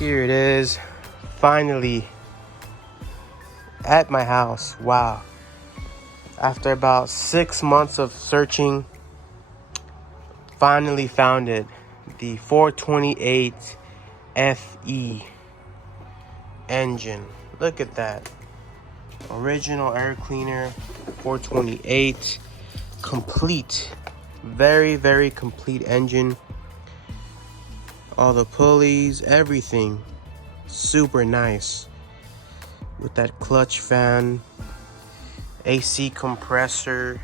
Here it is, finally at my house. Wow. After about 6 months of searching, finally found it. The 428 FE engine. Look at that. Original air cleaner, 428. Complete. Very, very complete engine. All the pulleys, everything. Super nice. With that clutch fan, AC compressor,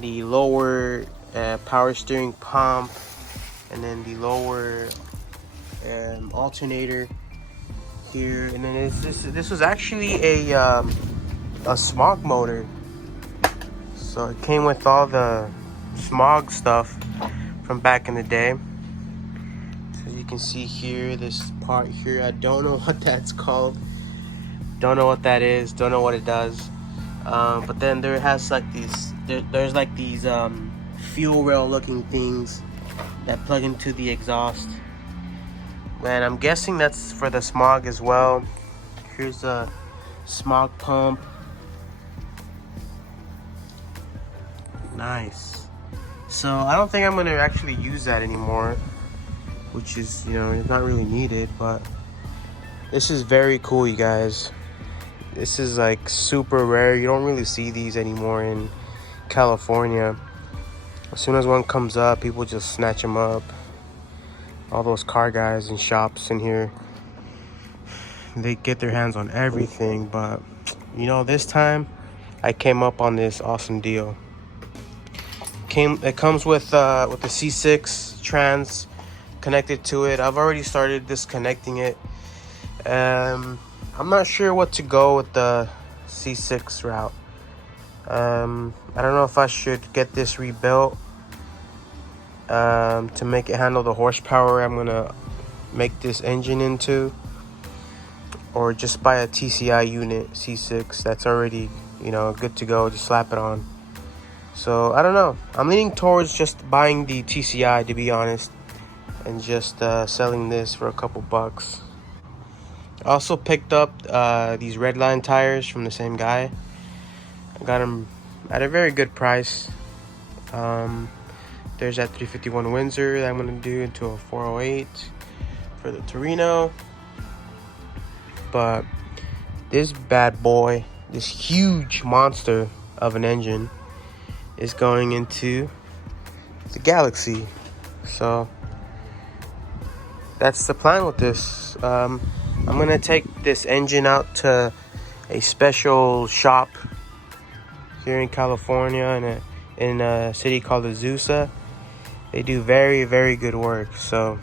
the lower power steering pump, and then the lower alternator here. And then this was actually a smog motor, so it came with all the smog stuff from back in the day. So you can see here, this part here, I don't know what that's called, don't know what that is, don't know what it does. But then there has like these, there's like these fuel rail looking things that plug into the exhaust, and I'm guessing that's for the smog as well. Here's a smog pump. Nice. So I don't think I'm gonna actually use that anymore, which is, you know, it's not really needed, but this is very cool, you guys. This is like super rare. You don't really see these anymore in California. As soon as one comes up, people just snatch them up. All those car guys and shops in here, they get their hands on everything. But you know, this time I came up on this awesome deal. It comes with the C6 trans connected to it. I've already started disconnecting it. I'm not sure what to go with the C6 route. I don't know if I should get this rebuilt to make it handle the horsepower I'm gonna make this engine into, or just buy a TCI unit C6 that's already, you know, good to go, just slap it on. So I don't know, I'm leaning towards just buying the TCI, to be honest, and just selling this for a couple bucks. I also picked up these Redline tires from the same guy. I got them at a very good price. There's that 351 Windsor that I'm going to do into a 408 for the Torino. But this bad boy, this huge monster of an engine, is going into the Galaxie. So that's the plan with this. I'm going to take this engine out to a special shop here in California in a city called Azusa. They do very, very good work. So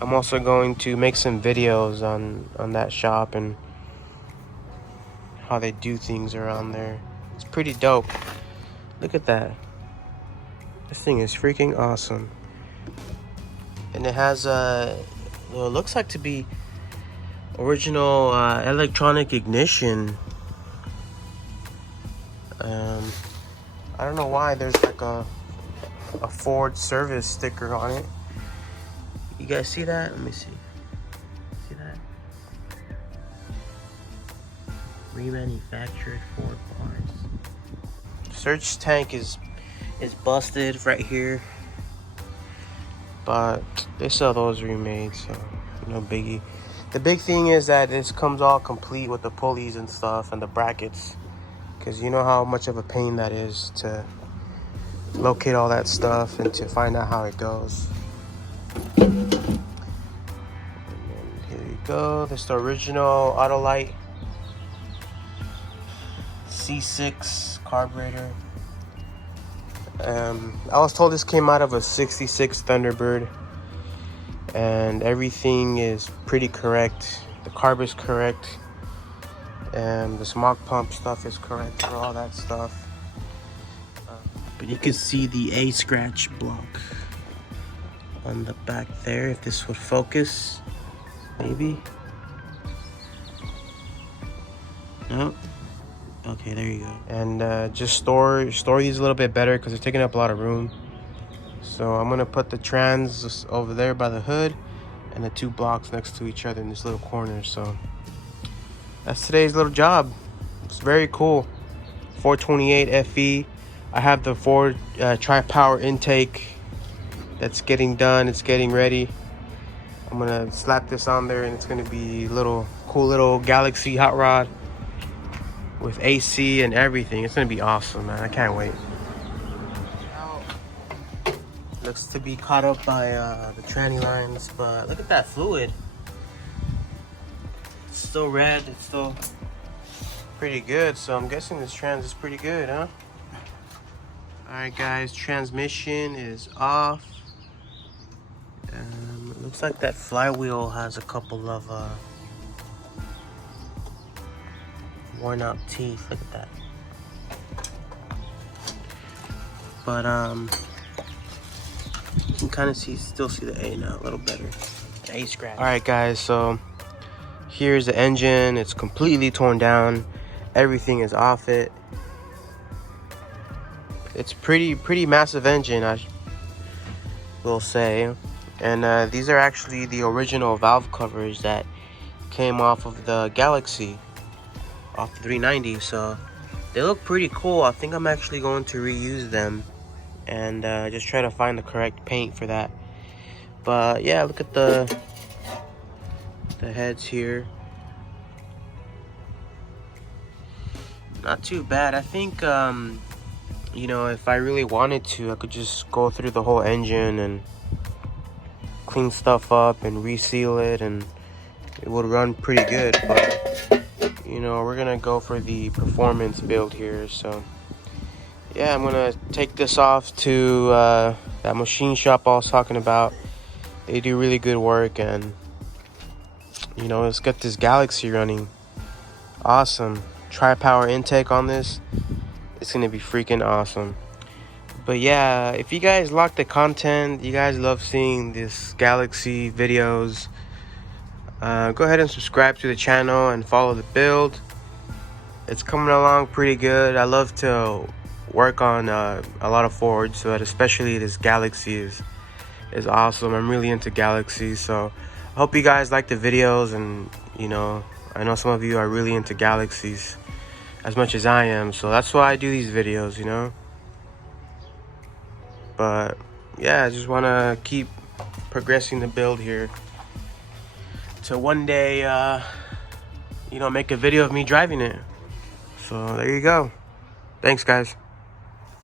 I'm also going to make some videos on that shop and how they do things around there. It's pretty dope. Look at that. This thing is freaking awesome. And it has well, it looks like to be original electronic ignition. I don't know why there's like a Ford service sticker on it. You guys see that? Let me see. See that? Remanufactured Ford parts. Search tank is busted right here, but they sell those remade, so no biggie. The big thing is that this comes all complete with the pulleys and stuff and the brackets, because you know how much of a pain that is to locate all that stuff and to find out how it goes. And then here you go. This is the original Autolite C6 carburetor. I was told this came out of a 66 Thunderbird, and everything is pretty correct. The carb is correct, and the smog pump stuff is correct for all that stuff. But you can see the A scratch block on the back there, if this would focus, maybe. No. Okay, there you go. And just store these a little bit better because they're taking up a lot of room. So I'm gonna put the trans over there by the hood, and the 2 blocks next to each other in this little corner. So that's today's little job. It's very cool. 428 FE. I have the Ford tri-power intake that's getting done. It's getting ready. I'm gonna slap this on there, and it's gonna be cool little Galaxie hot rod with AC and everything. It's gonna be awesome, man. I can't wait. Looks to be caught up by the tranny lines, but look at that fluid. It's still red. It's still pretty good. So I'm guessing this trans is pretty good, huh? All right, guys. Transmission is off. It looks like that flywheel has a couple of worn out teeth. Look at that. But you can kind of still see the A now a little better. The A scratch. All right, guys. So here's the engine. It's completely torn down. Everything is off it. It's pretty massive engine, I will say. And these are actually the original valve covers that came off of the Galaxie, off the 390. So they look pretty cool. I think I'm actually going to reuse them and just try to find the correct paint for that. But yeah, look at the heads here. Not too bad. I think you know, if I really wanted to, I could just go through the whole engine and clean stuff up and reseal it, and it would run pretty good. But you know, we're gonna go for the performance build here. So yeah, I'm gonna take this off to that machine shop I was talking about. They do really good work, and you know, let's get this Galaxie running. Awesome. Tri-power intake on this. It's gonna be freaking awesome. But yeah, if you guys like the content, you guys love seeing this Galaxie videos, go ahead and subscribe to the channel and follow the build. It's coming along pretty good. I love to work on a lot of Fords, but especially this Galaxie is awesome. I'm really into Galaxie, so I hope you guys like the videos. And you know, I know some of you are really into Galaxies as much as I am, so that's why I do these videos, you know. But yeah, I just want to keep progressing the build here to one day you know, make a video of me driving it. So there you go. Thanks, guys.